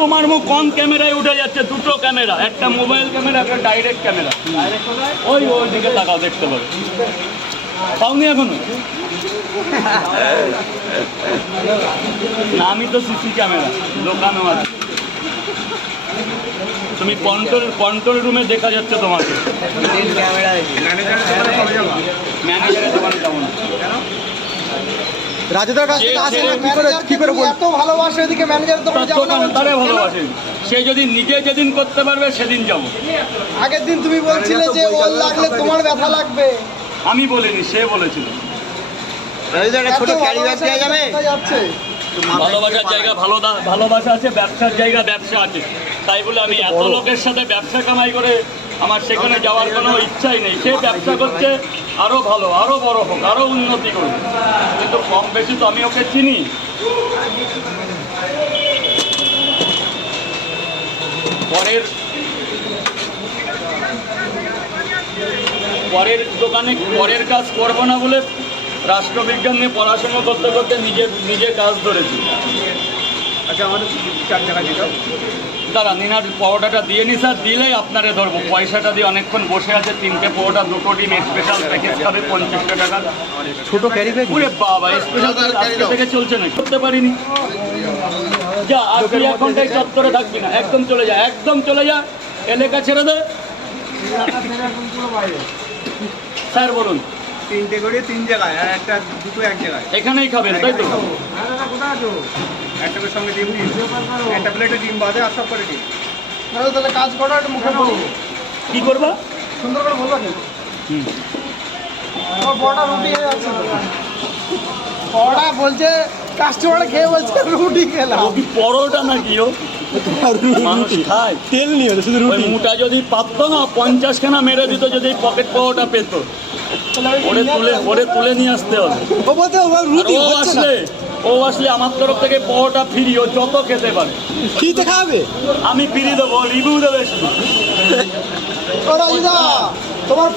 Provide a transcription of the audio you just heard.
তোমার মুখ কম ক্যামেরায় উঠে যাচ্ছে? দুটো ক্যামেরা একটা মোবাইল ক্যামেরা একটা ডাইরেক্ট ক্যামেরা। ওই ওই দিকে তাকাও দেখতে পাবে পাওনি এখনও? না আমি তো সিসি ক্যামেরা দোকানও আছে। তুমি কন্ট্রোল কন্ট্রোল রুমে দেখা যাচ্ছে তোমাকে। ম্যানেজারের দোকানে যাব না। রাজুদার কাছ থেকে আসে না কি করে কি করে বল এত ভালোবাসে এদিকে ম্যানেজার তো তার দোকানদারে ভালোবাসে। সে যদি নিজে যেদিন করতে পারবে সেদিন যাব। আগের দিন তুমি বলছিলে যে ওর লাগলে তোমার ব্যথা লাগবে। আমি বলিনি সে বলেছিল। রাজুদার একটা ছোট এত ক্যারি দেওয়া যাবে? ভালোবাসার জায়গা ভালো ভালোবাসা আছে ব্যবসার জায়গা ব্যবসা আছে। তাই বলে আমি এত লোকের সাথে ব্যবসা কামাই করে আমার সেখানে যাওয়ার কোনো ইচ্ছাই নেই। সে ব্যবসা করছে আরও ভালো, আরও বড় হোক, আরও উন্নতি করুক। কিন্তু কম বেশি তো আমি ওকে চিনি। পরের পরের দোকানে পরের কাজ করব না বলে রাষ্ট্রবিজ্ঞান নিয়ে পড়াশোনা করতে করতে নিজের নিজের কাজ ধরেছি। আচ্ছা আমাদের চার টাকা দাঁড়া নিনার পরোটাটা দিয়ে নি স্যার দিলেই আপনারে ধরবো। পয়সাটা দিয়ে অনেকক্ষণ বসে আছে তিনটে পরোটা দুটো ডিম স্পেশাল প্যাকেজ খাবে পঞ্চাশটা টাকা ছোট ক্যারি ব্যাগ ওরে বাবা স্পেশাল আজকে থেকে চলছে না করতে পারিনি। যা আর তুই এক ঘন্টায় চত্বরে থাকবি না। একদম চলে যা একদম চলে যা। এলাকা ছেড়ে দে। স্যার বলুন। তিনটে করে তিন জায়গায় আর একটা দুটো এক জায়গায়। এখানেই খাবেন তাই তো? একটা করে সঙ্গে ডিম দিন। একটা প্লেটে ডিম বাদে আর সব করে ডিম তাহলে তাহলে কাজ করো একটু মুখে বলো কি করবা? সুন্দর করে বলবা কি হুম। আমার রুটি হয়ে যাচ্ছে। বড়টা বলছে কাস্টমার খেয়ে বলছে রুটি খেলাম কি পরোটা খায়। তেল নিয়ে শুধু ওই মুটা যদি পাততো না পঞ্চাশ খানা মেরে দিত যদি পকেট পাওয়াটা পেত। ওরে তুলে ওরে তুলে নিয়ে আসতে হবে। ও বলতে রুটি আসলে ও আসলে আমার তরফ থেকে পরোটা ফ্রি ও যত খেতে পারে। ফ্রিতে খাবে? আমি ফ্রি দেবো রিভিউ দেবে শুধু। তোমার